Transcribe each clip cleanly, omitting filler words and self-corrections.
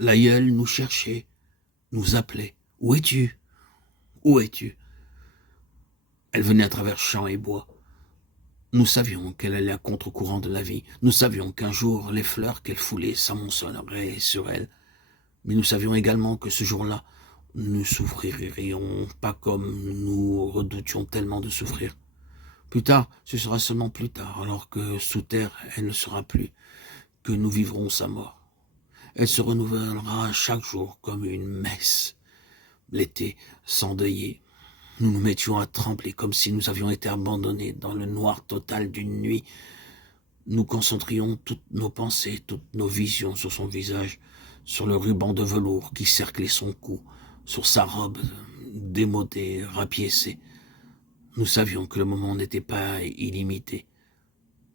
L'aïeul nous cherchait, nous appelait. « Où es-tu? Où es-tu » Elle venait à travers champs et bois. Nous savions qu'elle allait à contre-courant de la vie. Nous savions qu'un jour, les fleurs qu'elle foulait s'amonceleraient sur elle. Mais nous savions également que ce jour-là, nous ne souffririons pas comme nous redoutions tellement de souffrir. Plus tard, ce sera seulement plus tard, alors que sous terre, elle ne sera plus, que nous vivrons sa mort. Elle se renouvellera chaque jour comme une messe. L'été, s'endeuillait. Nous nous mettions à trembler comme si nous avions été abandonnés dans le noir total d'une nuit. Nous concentrions toutes nos pensées, toutes nos visions sur son visage, sur le ruban de velours qui cerclait son cou, sur sa robe démodée, rapiécée. Nous savions que le moment n'était pas illimité.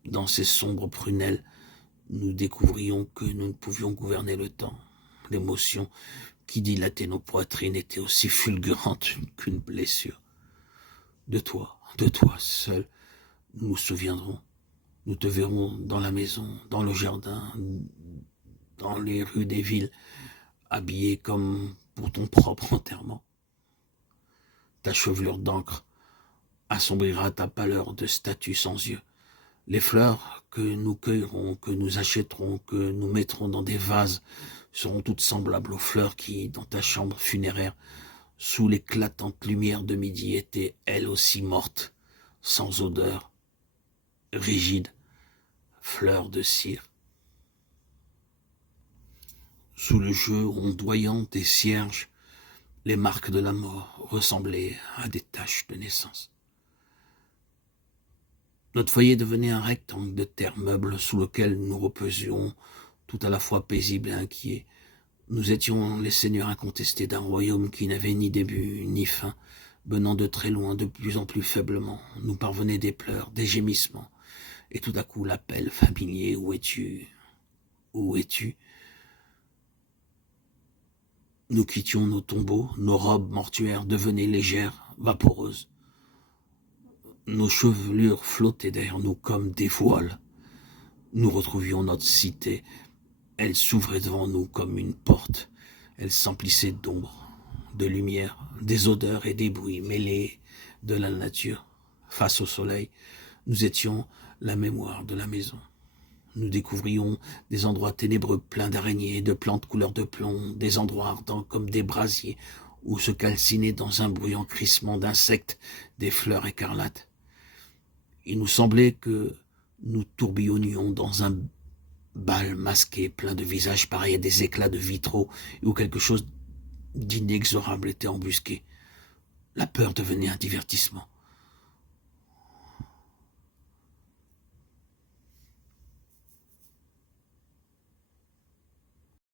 Dans ces sombres prunelles, nous découvrions que nous ne pouvions gouverner le temps. L'émotion qui dilatait nos poitrines était aussi fulgurante qu'une blessure. De toi seul, nous nous souviendrons. Nous te verrons dans la maison, dans le jardin, dans les rues des villes, habillé comme pour ton propre enterrement. Ta chevelure d'encre assombrira ta pâleur de statue sans yeux. Les fleurs que nous cueillerons, que nous achèterons, que nous mettrons dans des vases, seront toutes semblables aux fleurs qui, dans ta chambre funéraire, sous l'éclatante lumière de midi, étaient elles aussi mortes, sans odeur, rigides, fleurs de cire. Sous le jeu ondoyant des cierges, les marques de la mort ressemblaient à des taches de naissance. Notre foyer devenait un rectangle de terre meuble sous lequel nous reposions, tout à la fois paisibles et inquiets. Nous étions les seigneurs incontestés d'un royaume qui n'avait ni début ni fin. Venant de très loin, de plus en plus faiblement, nous parvenaient des pleurs, des gémissements, et tout à coup l'appel familier « Où es-tu? Où es-tu » Nous quittions nos tombeaux, nos robes mortuaires devenaient légères, vaporeuses. Nos chevelures flottaient derrière nous comme des voiles. Nous retrouvions notre cité. Elle s'ouvrait devant nous comme une porte. Elle s'emplissait d'ombre, de lumière, des odeurs et des bruits mêlés de la nature. Face au soleil, nous étions la mémoire de la maison. Nous découvrions des endroits ténébreux pleins d'araignées, de plantes couleur de plomb, des endroits ardents comme des brasiers, où se calcinaient dans un bruyant crissement d'insectes des fleurs écarlates. Il nous semblait que nous tourbillonnions dans un bal masqué, plein de visages pareils à des éclats de vitraux, où quelque chose d'inexorable était embusqué. La peur devenait un divertissement.